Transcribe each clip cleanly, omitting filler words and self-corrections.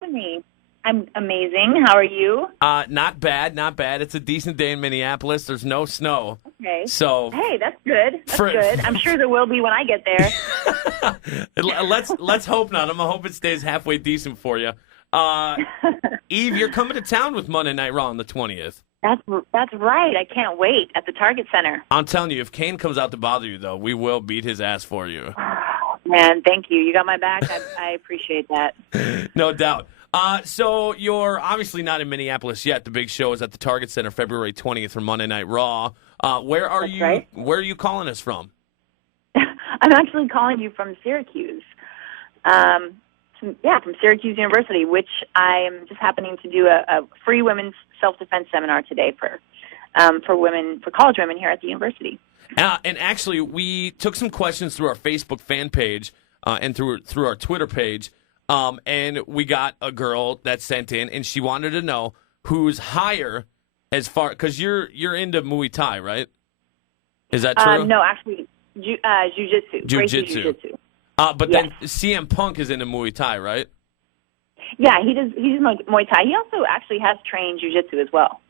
for me. I'm amazing. How are you? Not bad, not bad. It's a decent day in Minneapolis. There's no snow. Okay. So Hey, that's good. That's good. I'm sure there will be when I get there. let's hope not. I'm gonna hope it stays halfway decent for you. Eve, you're coming to town with Monday Night Raw on the 20th. That's right. I can't wait at the Target Center. I'm telling you, if Kane comes out to bother you, though, we will beat his ass for you. Man, thank you. You got my back. I appreciate that. No doubt. So you're obviously not in Minneapolis yet. The big show is at the Target Center February 20th for Monday Night Raw. Where are That's you? right. Where are you calling us from? I'm actually calling you from Syracuse. From Syracuse University, which I am just happening to do a free women's self-defense seminar today for college women here at the university. And actually, we took some questions through our Facebook fan page and through our Twitter page, and we got a girl that sent in, and she wanted to know who's higher as far, because you're into Muay Thai, right? Is that true? No, actually, jiu-jitsu. Jiu-jitsu. But yes. then CM Punk is into Muay Thai, right? Yeah, he does. He's Muay Thai. He also actually has trained jiu-jitsu as well.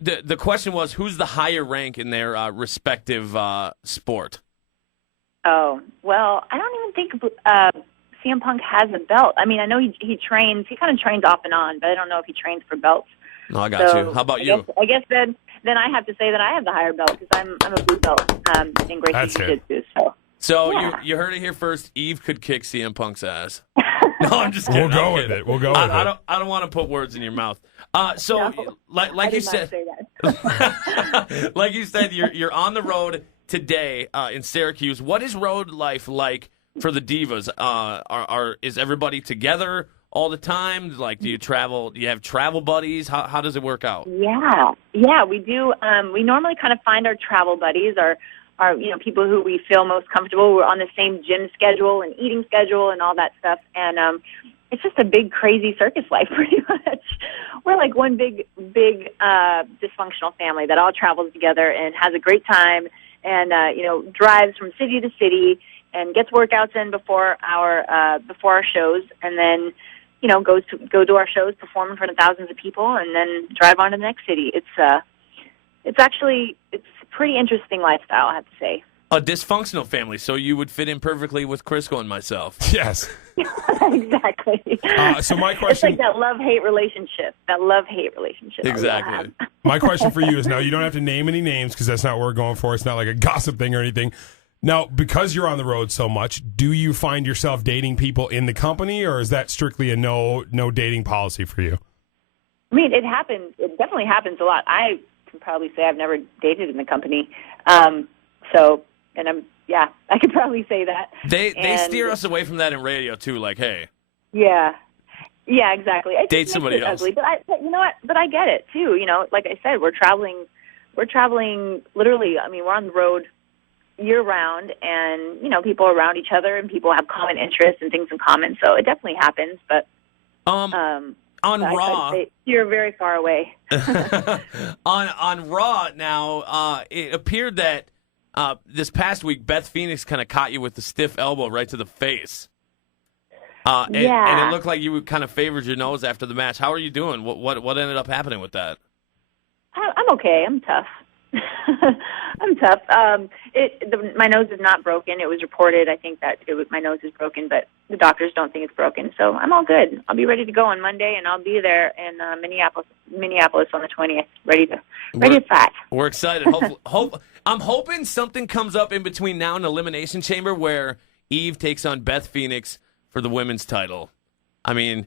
The question was, who's the higher rank in their respective sport? Oh, well, I don't even think CM Punk has a belt. I mean, I know he trains. He kind of trains off and on, but I don't know if he trains for belts. No, I got you. How about you? I guess then I have to say that I have the higher belt because I'm a blue belt in Gracie Jiu-Jitsu. So yeah. you heard it here first. Eve could kick CM Punk's ass. No, I'm just kidding. We'll go with it. We'll go with it. I don't want to put words in your mouth. Like you said, like you said, you're on the road today in Syracuse. What is road life like for the Divas? Is everybody together all the time? Like, do you travel? Do you have travel buddies? How does it work out? Yeah, we do. We normally kind of find our travel buddies, our people who we feel most comfortable. We're on the same gym schedule and eating schedule and all that stuff. And it's just a big, crazy circus life, pretty much. We're like one big dysfunctional family that all travels together and has a great time and, drives from city to city and gets workouts in before our shows and then, go to our shows, perform in front of thousands of people, and then drive on to the next city. It's a pretty interesting lifestyle, I have to say. A dysfunctional family, so you would fit in perfectly with Crisco and myself. Yes. Exactly. So my question... It's like that love-hate relationship. Exactly. My question for you is, now you don't have to name any names because that's not what we're going for. It's not like a gossip thing or anything. Now, because you're on the road so much, do you find yourself dating people in the company, or is that strictly a no dating policy for you? I mean, it happens. It definitely happens a lot. I can probably say I've never dated in the company. I could probably say that. They steer us away from that in radio too. Like, hey, yeah, exactly. Date somebody else. Ugly, but you know what? But I get it too. Like I said, we're traveling literally. I mean, we're on the road year round, and people are around each other, and people have common interests and things in common. So it definitely happens. But on Raw, you're very far away. on Raw now, it appeared that this past week Beth Phoenix kind of caught you with the stiff elbow right to the face. And it looked like you kind of favored your nose after the match. How are you doing? What ended up happening with that? I'm okay. I'm tough. My nose is not broken. It was reported, I think, that my nose is broken, but the doctors don't think it's broken. So I'm all good. I'll be ready to go on Monday, and I'll be there in Minneapolis on the 20th, ready to fight. We're excited. I'm hoping something comes up in between now and Elimination Chamber where Eve takes on Beth Phoenix for the women's title. I mean,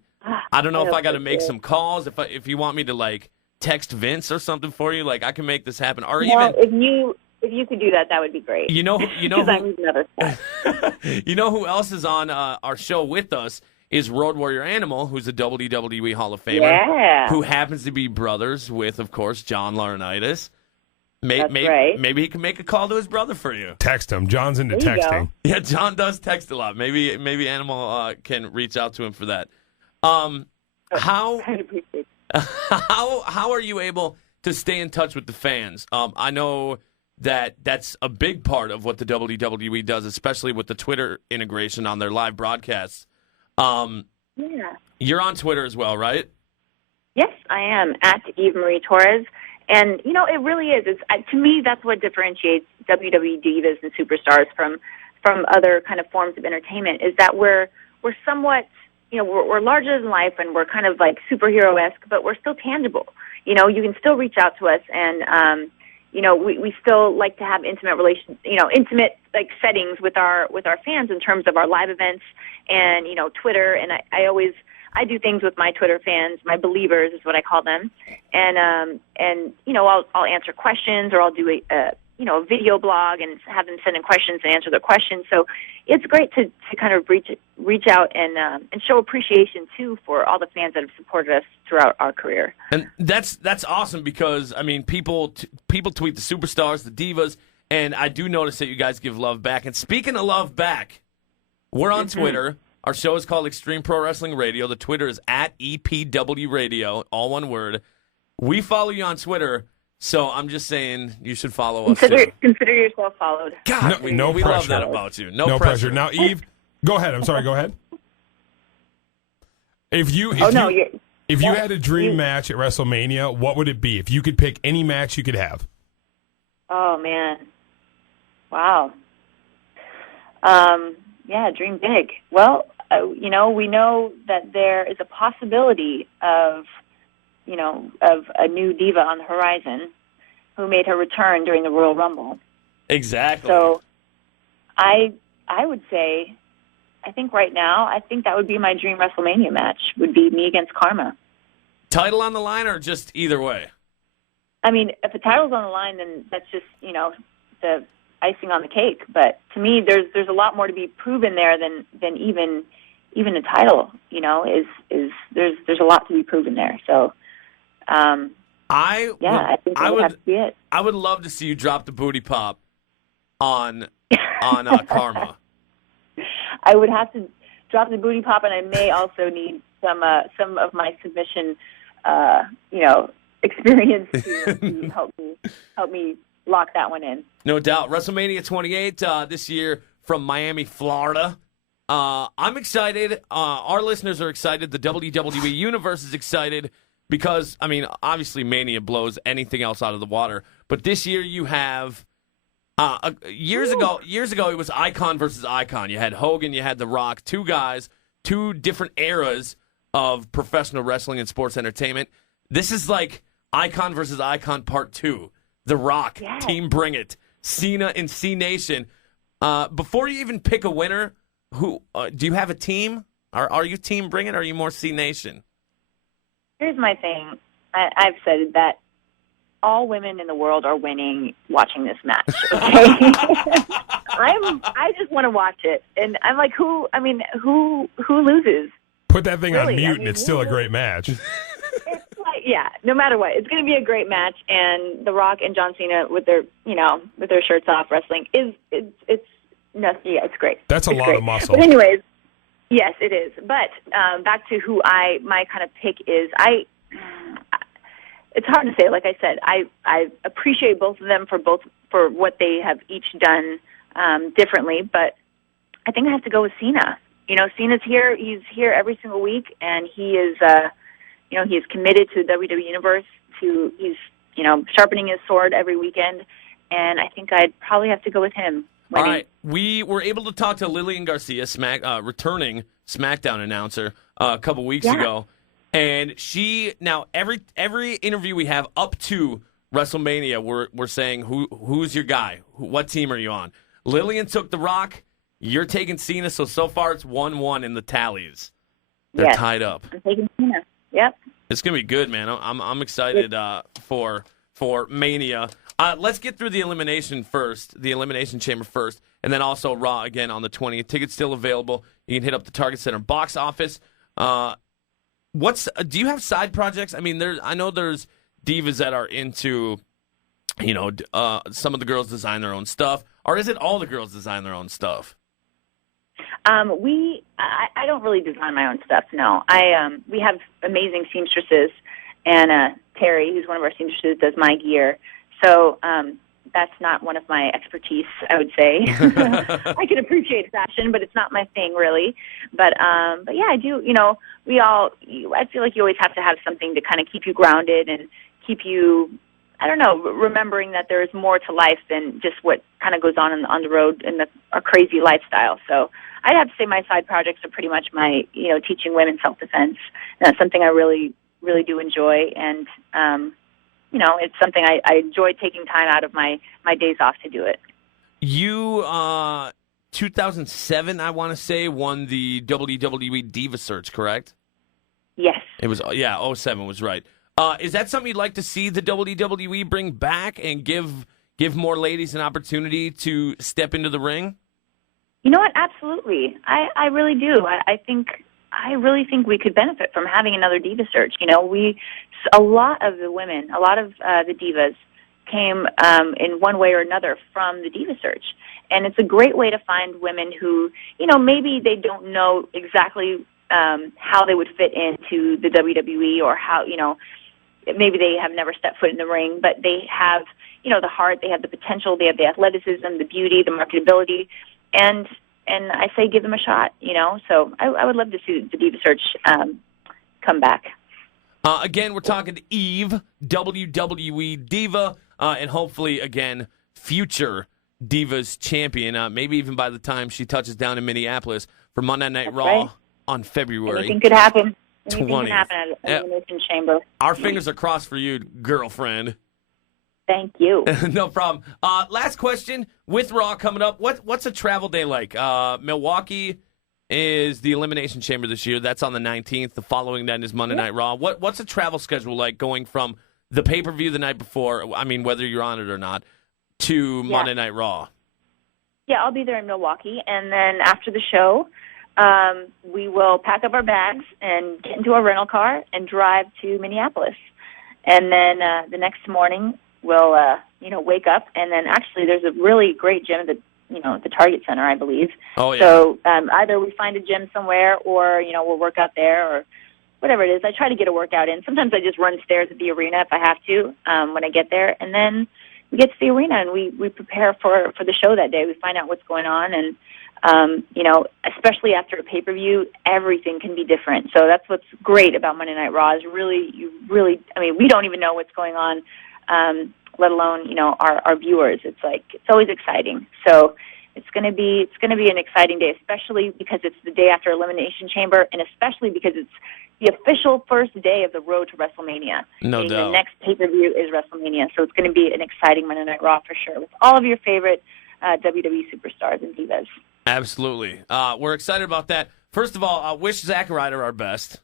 I don't know if I got to make some calls. If you want me to text Vince or something for you, I can make this happen. Or even if you could do that, that would be great. You know who you know who else is on our show with us is Road Warrior Animal, who's a WWE Hall of Famer, who happens to be brothers with, of course, John Laurinaitis. Right. Maybe he can make a call to his brother for you. Text him. John's into texting. Yeah, John does text a lot. Maybe Animal can reach out to him for that. How are you able to stay in touch with the fans? I know that's a big part of what the WWE does, especially with the Twitter integration on their live broadcasts. Yeah. You're on Twitter as well, right? Yes, I am, at Eve Marie Torres. And, it really is. To me, that's what differentiates WWE Divas and Superstars from other kind of forms of entertainment, is that we're somewhat, we're larger than life, and we're kind of like superhero-esque, but we're still tangible. You can still reach out to us, and, we still like to have intimate like settings with our fans in terms of our live events and, Twitter. And I do things with my Twitter fans, my believers is what I call them. And I'll answer questions, or I'll do a video blog and have them send in questions and answer their questions. So it's great to kind of reach out and show appreciation too for all the fans that have supported us throughout our career. And that's awesome, because people tweet the superstars, the divas, and I do notice that you guys give love back. And speaking of love back, we're on Twitter. Our show is called Extreme Pro Wrestling Radio. The Twitter is at EPW Radio, all one word. We follow you on Twitter, so I'm just saying you should follow us. Consider yourself followed. God, we love that about you. No pressure. Now, Eve, go ahead. I'm sorry, go ahead. If you had a dream match at WrestleMania, what would it be? If you could pick any match you could have. Oh, man. Wow. Yeah, dream big. Well, we know that there is a possibility of a new diva on the horizon who made her return during the Royal Rumble. Exactly. So I would say, I think right now, that would be my dream WrestleMania match, would be me against Karma. Title on the line, or just either way? If the title's on the line, then that's just, the icing on the cake. But to me, there's a lot more to be proven there than even a title. There's a lot to be proven there. So, I think that would have to be it. I would love to see you drop the booty pop on Karma. I would have to drop the booty pop, and I may also need some of my submission, experience to help me lock that one in. No doubt. WrestleMania 28 this year from Miami, Florida. I'm excited. Our listeners are excited. The WWE Universe is excited because, obviously Mania blows anything else out of the water. But this year you have, years ago it was Icon versus Icon. You had Hogan, you had The Rock, two guys, two different eras of professional wrestling and sports entertainment. This is like Icon versus Icon Part 2. The Rock, yes. Team Bring It, Cena and C Nation. Before you even pick a winner, who do you have a team? Are you Team Bring It, or are you more C Nation? Here's my thing. I've said that all women in the world are winning watching this match. Okay? I just want to watch it, and I'm like, who loses? Put that thing on mute, and it's still a great match. Yeah, no matter what, it's going to be a great match, and The Rock and John Cena with their shirts off wrestling it's great. That's a lot of muscle. But anyways, yes, it is. But back to who my kind of pick is. It's hard to say. Like I said, I appreciate both of them for what they have each done differently. But I think I have to go with Cena. Cena's here. He's here every single week, and he is. He is committed to the WWE Universe. He's sharpening his sword every weekend, and I think I'd probably have to go with him. Winning. All right, we were able to talk to Lillian Garcia, returning SmackDown announcer, a couple weeks ago, and she every interview we have up to WrestleMania, we're saying who's your guy, what team are you on? Lillian took The Rock, you're taking Cena, so far it's 1-1 in the tallies. They're tied up. I'm taking Cena. Yep. It's gonna be good, man. I'm excited for Mania. Let's get through the elimination chamber first, and then also Raw again on the 20th. Tickets still available. You can hit up the Target Center box office. Do you have side projects? I know there's divas that are into, some of the girls design their own stuff, or is it all the girls design their own stuff? I don't really design my own stuff. No, we have amazing seamstresses, and Terry, who's one of our seamstresses, does my gear. So that's not one of my expertise, I would say. I can appreciate fashion, but it's not my thing really. But yeah, I do, I feel like you always have to have something to kind of keep you grounded and keep you, I don't know, remembering that there is more to life than just what kind of goes on the road in a crazy lifestyle. So I'd have to say my side projects are pretty much my, teaching women self-defense. And that's something I really, really do enjoy. And, it's something I enjoy taking time out of my days off to do it. You, 2007, I want to say, won the WWE Diva Search, correct? Yes. It was, 07 was right. Is that something you'd like to see the WWE bring back and give more ladies an opportunity to step into the ring? You know what? Absolutely. I really do. I really think we could benefit from having another Diva Search. A lot of the women, a lot of the divas came in one way or another from the Diva Search. And it's a great way to find women who, maybe they don't know exactly how they would fit into the WWE or how, maybe they have never stepped foot in the ring, but they have, the heart, they have the potential, they have the athleticism, the beauty, the marketability, and I say give them a shot, So I would love to see the Diva Search come back. Again, we're talking to Eve, WWE Diva, and hopefully, again, future Divas champion, maybe even by the time she touches down in Minneapolis for Monday Night Raw right. on February 20th. Anything could happen. Anything can happen at the Elimination Chamber. Our fingers are crossed for you, girlfriend. Thank you. No problem. Last question. With Raw coming up, what's a travel day like? Milwaukee is the Elimination Chamber this year. That's on the 19th. The following then is Monday Night Raw. What's a travel schedule like going from the pay-per-view the night before, I mean, whether you're on it or not, to Monday Night Raw? Yeah, I'll be there in Milwaukee. And then after the show, we will pack up our bags and get into a rental car and drive to Minneapolis. And then the next morning, we'll, wake up. And then actually there's a really great gym at the Target Center, I believe. Oh, yeah. So either we find a gym somewhere or, we'll work out there or whatever it is. I try to get a workout in. Sometimes I just run stairs at the arena if I have to when I get there. And then we get to the arena and we prepare for the show that day. We find out what's going on. And, especially after a pay-per-view, everything can be different. So that's what's great about Monday Night Raw is we don't even know what's going on, let alone, our viewers. It's always exciting. So it's going to be an exciting day, especially because it's the day after Elimination Chamber and especially because it's the official first day of the road to WrestleMania. No doubt. The next pay-per-view is WrestleMania. So it's going to be an exciting Monday Night Raw for sure with all of your favorite WWE superstars and divas. Absolutely. We're excited about that. First of all, wish Zack Ryder our best.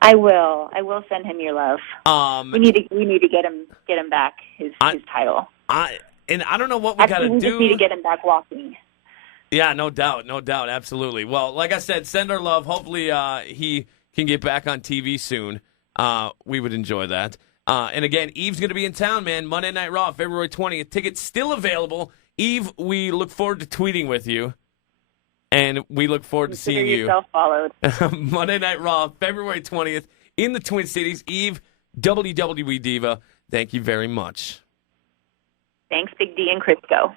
I will send him your love. We need to get him back his title. I don't know what we got to do. We just need to get him back walking. Yeah, no doubt, absolutely. Well, like I said, send our love. Hopefully, he can get back on TV soon. We would enjoy that. And again, Eve's going to be in town, man. Monday Night Raw, February 20th. Tickets still available. Eve, we look forward to tweeting with you. And we look forward to seeing you. Yourself followed. Monday Night Raw, February 20th in the Twin Cities. Eve, WWE Diva, thank you very much. Thanks, Big D and Crisco.